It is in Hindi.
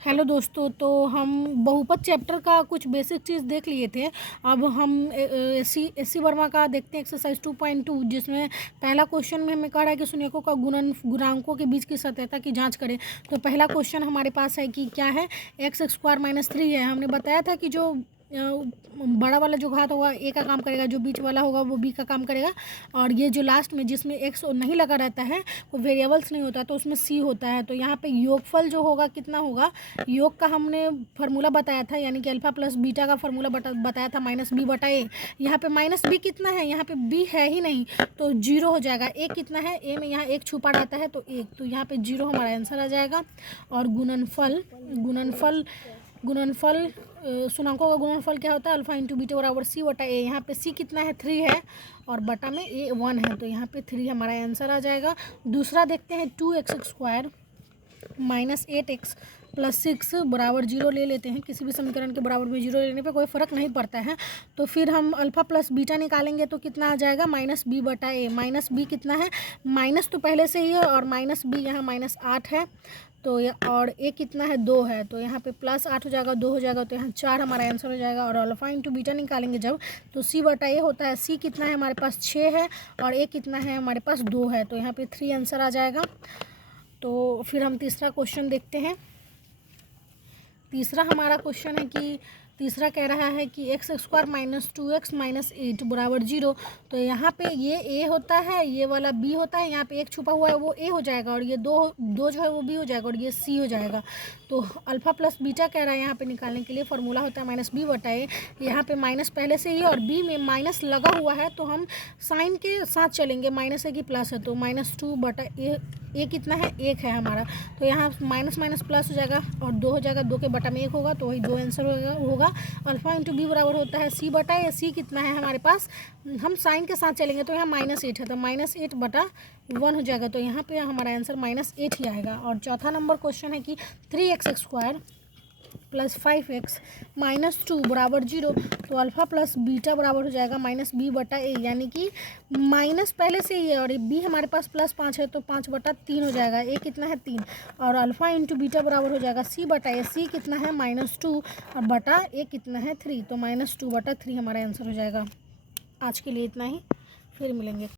हेलो दोस्तों, तो हम बहुपद चैप्टर का कुछ बेसिक चीज़ देख लिए थे। अब हम एस सी वर्मा का देखते हैं एक्सरसाइज 2.2, जिसमें पहला क्वेश्चन में हमें कह रहा है कि शून्यकों का गुणांकों के बीच की सत्यता की जांच करें। तो पहला क्वेश्चन हमारे पास है कि क्या है, एक्स स्क्वायर माइनस 3 है। हमने बताया था कि जो बड़ा वाला जो घात होगा ए का काम करेगा, जो बीच वाला होगा वो बी का काम करेगा, और ये जो लास्ट में जिसमें एक्स नहीं लगा रहता है, वो वेरिएबल्स नहीं होता, तो उसमें सी होता है। तो यहाँ पे योगफल जो होगा कितना होगा, योग का हमने फार्मूला बताया था, यानी कि अल्फा प्लस बीटा का फार्मूला बताया था, माइनस बी बटा ए। यहाँ पे माइनस बी कितना है, यहाँ पे बी है ही नहीं, तो जीरो हो जाएगा। ए कितना है, ए में यहाँ एक छुपा रहता है तो एक, तो यहाँ पे जीरो हमारा आंसर आ जाएगा। और गुणनफल शून्यकों का गुणनफल क्या होता है, अल्फा इंटू बीटा बराबर सी बटा ए। यहाँ पे सी कितना है, 3 है, और बटा में ए 1 है, तो यहाँ पे 3 हमारा आंसर आ जाएगा। दूसरा देखते हैं, 2x square minus 8x plus 6 बराबर 0 ले लेते हैं। किसी भी समीकरण के बराबर में 0 लेने पे कोई फ़र्क नहीं पड़ता है। तो फिर हम अल्फ़ा प्लस बीटा निकालेंगे तो कितना आ जाएगा, माइनस बी बटा ए। माइनस बी कितना है, माइनस तो पहले से ही है, और माइनस बी यहाँ माइनस 8 है, तो और ए कितना है, 2 है, तो यहाँ पे प्लस 8 हो जाएगा, 2 हो जाएगा, तो यहाँ 4 हमारा आंसर हो जाएगा। और अल्फ़ा इंटू बीटा निकालेंगे जब, तो सी बटा ए होता है। सी कितना है हमारे पास, 6 है, और ए कितना है हमारे पास, 2 है, तो यहाँ पे 3 आंसर आ जाएगा। तो फिर हम तीसरा क्वेश्चन देखते हैं। तीसरा हमारा क्वेश्चन है कि तीसरा कह रहा है कि x square minus 2x minus 8 बराबर 0। तो यहाँ पे ये ए होता है, ये वाला बी होता है, यहाँ पे एक छुपा हुआ है वो ए हो जाएगा, और ये दो जो है वो बी हो जाएगा, और ये सी हो जाएगा। तो अल्फ़ा प्लस बीटा कह रहा है यहाँ पे निकालने के लिए, फार्मूला होता है माइनस बी बटा ए। यहाँ पे माइनस पहले से ही, और बी में माइनस लगा हुआ है, तो हम साइन के साथ चलेंगे, माइनस है कि प्लस है, तो माइनस 2 बटा ए कितना है, 1 है हमारा, तो यहाँ माइनस माइनस प्लस हो जाएगा, और 2 हो जाएगा, 2 के बटा में 1 होगा, तो वही 2 आंसर होगा। अल्फ़ा इंटू बी बराबर होता है सी बटा ए। सी कितना है हमारे पास, हम साइन के साथ चलेंगे, तो यहाँ माइनस 8 है, तो माइनस 8 बटा 1 हो जाएगा, तो यहाँ पे हमारा आंसर माइनस 8 ही आएगा। और चौथा नंबर क्वेश्चन है कि 3x square plus 5x minus 2 बराबर 0। तो अल्फ़ा प्लस बीटा बराबर हो जाएगा माइनस बी बटा ए, यानी कि माइनस पहले से ही है, और बी हमारे पास प्लस 5 है, तो 5 बटा 3 हो जाएगा। ए कितना है, 3, और अल्फ़ा इंटू बीटा बराबर हो जाएगा सी बटा ए। सी कितना है, माइनस 2, और बटा ए कितना है, 3, तो माइनस 2 बटा 3 हमारा आंसर हो जाएगा। आज के लिए इतना ही, फिर मिलेंगे।